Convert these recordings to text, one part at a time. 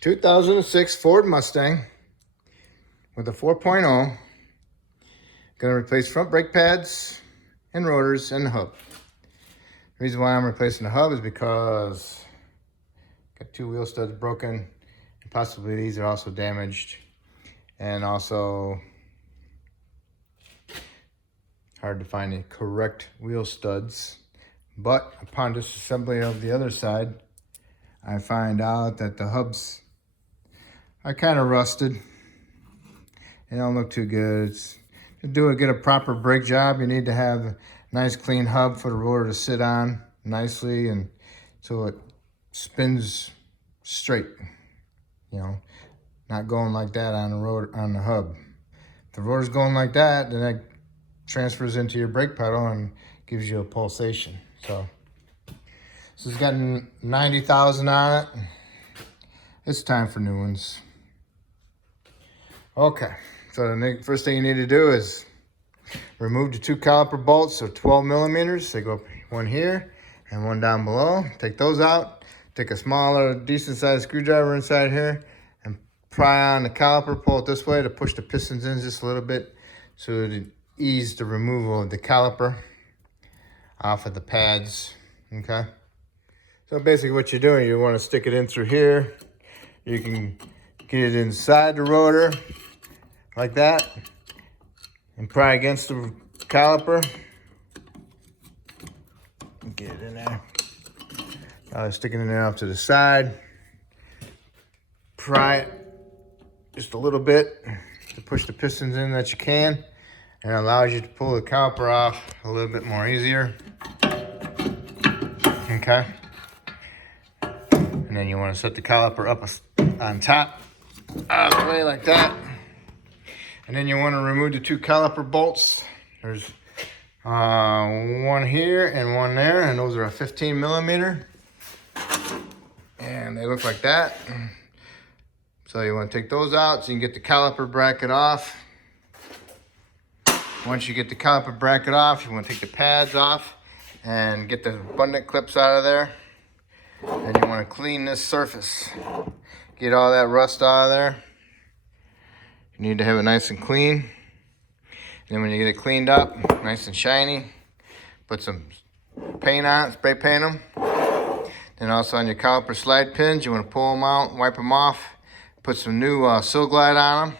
2006 Ford Mustang with a 4.0. Gonna replace front brake pads and rotors and the hub. The reason why I'm replacing the hub is because got two wheel studs broken, and possibly these are also damaged, and also hard to find the correct wheel studs. But upon disassembly of the other side, I find out that the hubs are kind of rusted. They don't look too good. Get a proper brake job, you need to have a nice clean hub for the rotor to sit on nicely, and so it spins straight, you know, not going like that on the rotor, on the hub. If the rotor's going like that, then that transfers into your brake pedal and gives you a pulsation. So this has gotten 90,000 on it. It's time for new ones. Okay, so the first thing you need to do is remove the two caliper bolts of 12 millimeters. They go one here and one down below. Take those out. Take a smaller, decent sized screwdriver inside here and pry on the caliper. Pull it this way to push the pistons in just a little bit so to ease the removal of the caliper off of the pads. Okay. So basically what you're doing, you want to stick it in through here. You can get it inside the rotor like that and pry against the caliper. Get it in there. Stick it in there off to the side. Pry it just a little bit to push the pistons in that you can, and it allows you to pull the caliper off a little bit more easier. Okay. And then you want to set the caliper up on top, out of the way like that. And then you want to remove the two caliper bolts. There's one here and one there, and those are a 15 millimeter. And they look like that. So you want to take those out so you can get the caliper bracket off. Once you get the caliper bracket off, you want to take the pads off and get the abundant clips out of there. And you want to clean this surface. Get all that rust out of there. You need to have it nice and clean. And then when you get it cleaned up, nice and shiny, put some paint on it, spray paint them. Then also on your caliper slide pins, you want to pull them out, wipe them off, put some new Sil Glide on them,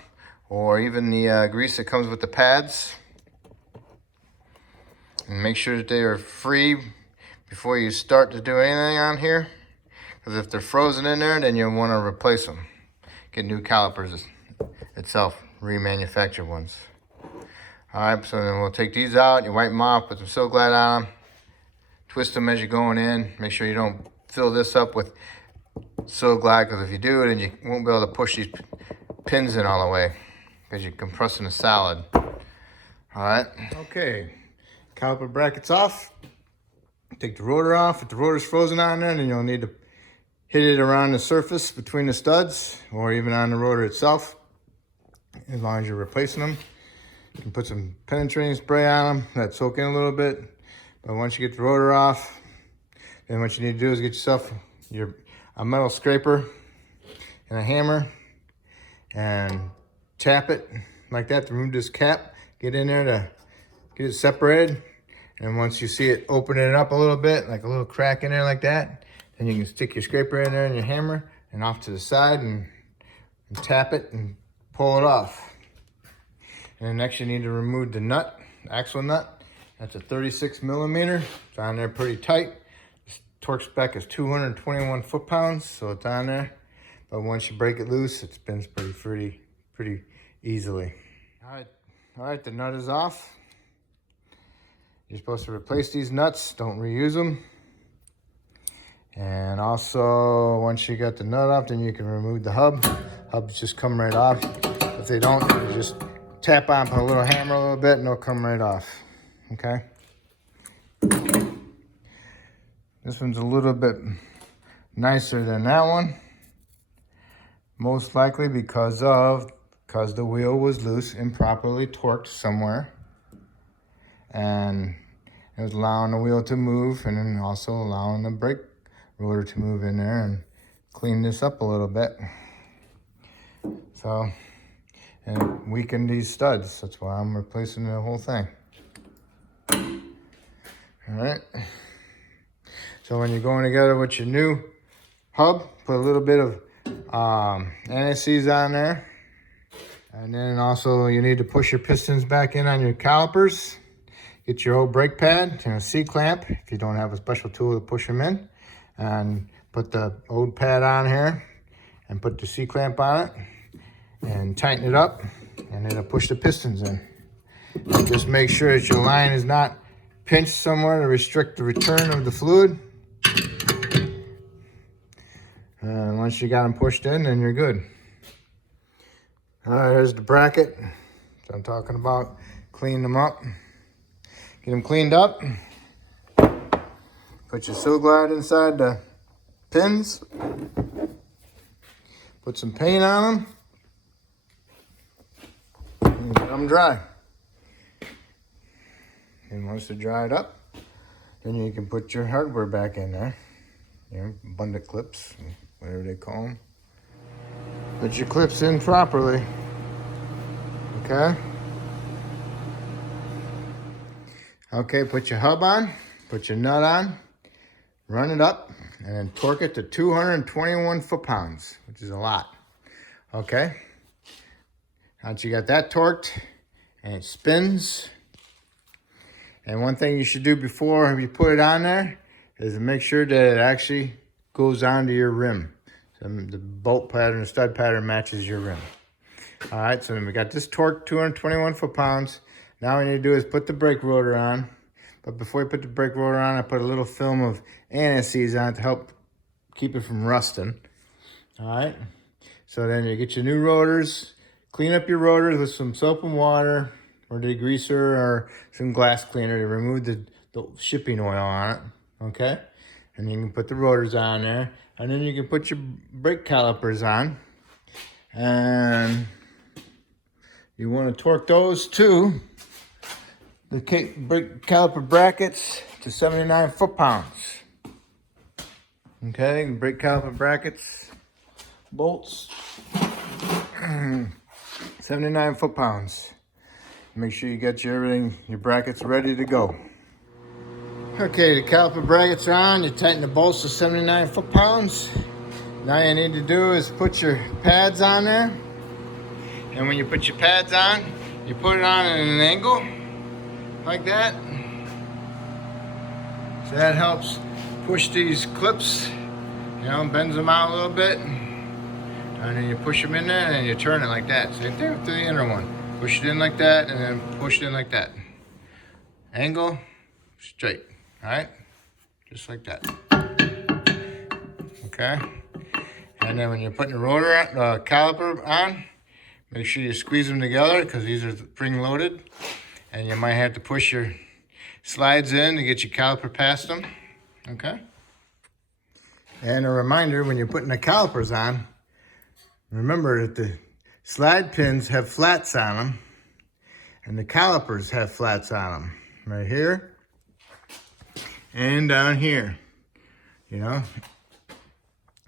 or even the grease that comes with the pads. And make sure that they are free before you start to do anything on here. Because if they're frozen in there, then you'll want to replace them. Get new calipers itself, remanufactured ones. Alright, so then we'll take these out, you wipe them off, put some Sil Glide on them, twist them as you're going in. Make sure you don't fill this up with Sil Glide, because if you do, then you won't be able to push these pins in all the way because you're compressing a solid. Alright, okay, caliper brackets off. Take the rotor off. If the rotor's frozen on there, then you'll need to hit it around the surface between the studs or even on the rotor itself, as long as you're replacing them. You can put some penetrating spray on them, that soak in a little bit. But once you get the rotor off, then what you need to do is get yourself a metal scraper and a hammer and tap it like that to remove this cap. Get in there to get it separated. And once you see it opening it up a little bit, like a little crack in there like that, then you can stick your scraper in there and your hammer and off to the side and tap it and pull it off. And then next you need to remove the nut, axle nut. That's a 36 millimeter. It's on there pretty tight. This torque spec is 221 foot-pounds, so it's on there. But once you break it loose, it spins pretty easily. All right, the nut is off. You're supposed to replace these nuts, don't reuse them. And also, once you got the nut off, then you can remove the hub. Hubs just come right off. If they don't, you just tap on, put a little hammer a little bit, and they'll come right off. Okay? This one's a little bit nicer than that one. Most likely because the wheel was loose, improperly torqued somewhere. And it was allowing the wheel to move, and then also allowing the brake rotor to move in there and clean this up a little bit. So, and weaken these studs. That's why I'm replacing the whole thing. All right. So when you're going together with your new hub, put a little bit of anti-seize on there. And then also you need to push your pistons back in on your calipers. Get your old brake pad and a C-clamp if you don't have a special tool to push them in. And put the old pad on here and put the C-clamp on it and tighten it up, and it'll push the pistons in. And just make sure that your line is not pinched somewhere to restrict the return of the fluid. And once you got them pushed in, then you're good. All right, here's the bracket. So I'm talking about. Clean them up. Get them cleaned up. Put your Seal Glide inside the pins. Put some paint on them. And let them dry. And once they're dried up, then you can put your hardware back in there. Your abundant clips, whatever they call them. Put your clips in properly. Okay? Okay, put your hub on, put your nut on, run it up, and then torque it to 221 foot-pounds, which is a lot. Okay? Once you got that torqued and it spins, and one thing you should do before you put it on there is to make sure that it actually goes onto your rim. So the bolt pattern, the stud pattern matches your rim. All right, so then we got this torque, 221 foot-pounds. Now what you need to do is put the brake rotor on. But before you put the brake rotor on, I put a little film of anti-seize on it to help keep it from rusting. All right, so then you get your new rotors. Clean up your rotors with some soap and water or degreaser or some glass cleaner to remove the shipping oil on it, okay? And you can put the rotors on there. And then you can put your brake calipers on. And you want to torque those to the brake caliper brackets to 79 foot-pounds. Okay, brake caliper brackets, bolts, 79 foot-pounds. Make sure you got your brackets ready to go. Okay, the caliper brackets are on. You tighten the bolts to 79 foot-pounds. Now you need to do is put your pads on there. And when you put your pads on, you put it on at an angle, like that. So that helps push these clips, bends them out a little bit. And then you push them in there and you turn it like that. Same thing with the inner one. Push it in like that and then push it in like that. Angle, straight, all right? Just like that. Okay? And then when you're putting the rotor caliper on, make sure you squeeze them together because these are spring-loaded. And you might have to push your slides in to get your caliper past them, okay? And a reminder, when you're putting the calipers on, remember that the slide pins have flats on them and the calipers have flats on them. Right here and down here,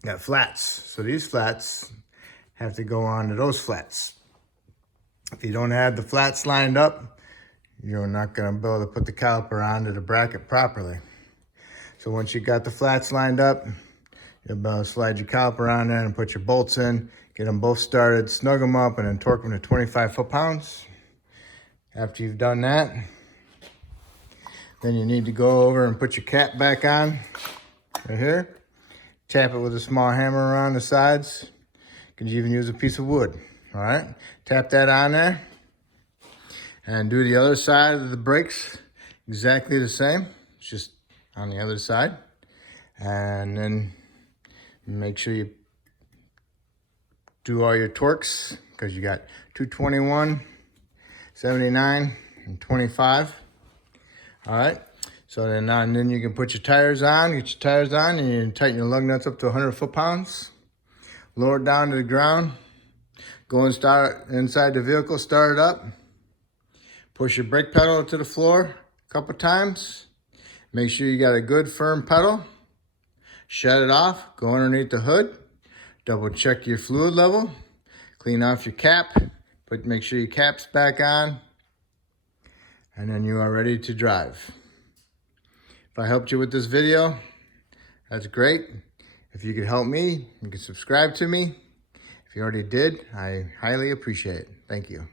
got flats. So these flats have to go onto those flats. If you don't have the flats lined up, you're not going to be able to put the caliper onto the bracket properly. So once you got the flats lined up, you'll be able to slide your caliper on there and put your bolts in, get them both started, snug them up, and then torque them to 25 foot-pounds. After you've done that, then you need to go over and put your cap back on right here. Tap it with a small hammer around the sides. You can even use a piece of wood, all right? Tap that on there and do the other side of the brakes exactly the same. It's just on the other side. And then make sure you do all your torques because you got 221, 79, and 25. All right. So then you can put your tires on, get your tires on, and you tighten your lug nuts up to 100 foot-pounds. Lower it down to the ground. Go and start inside the vehicle, start it up. Push your brake pedal to the floor a couple times. Make sure you got a good firm pedal. Shut it off, go underneath the hood. Double check your fluid level. Clean off your cap, make sure your cap's back on, and then you are ready to drive. If I helped you with this video, that's great. If you could help me, you can subscribe to me. If you already did, I highly appreciate it. Thank you.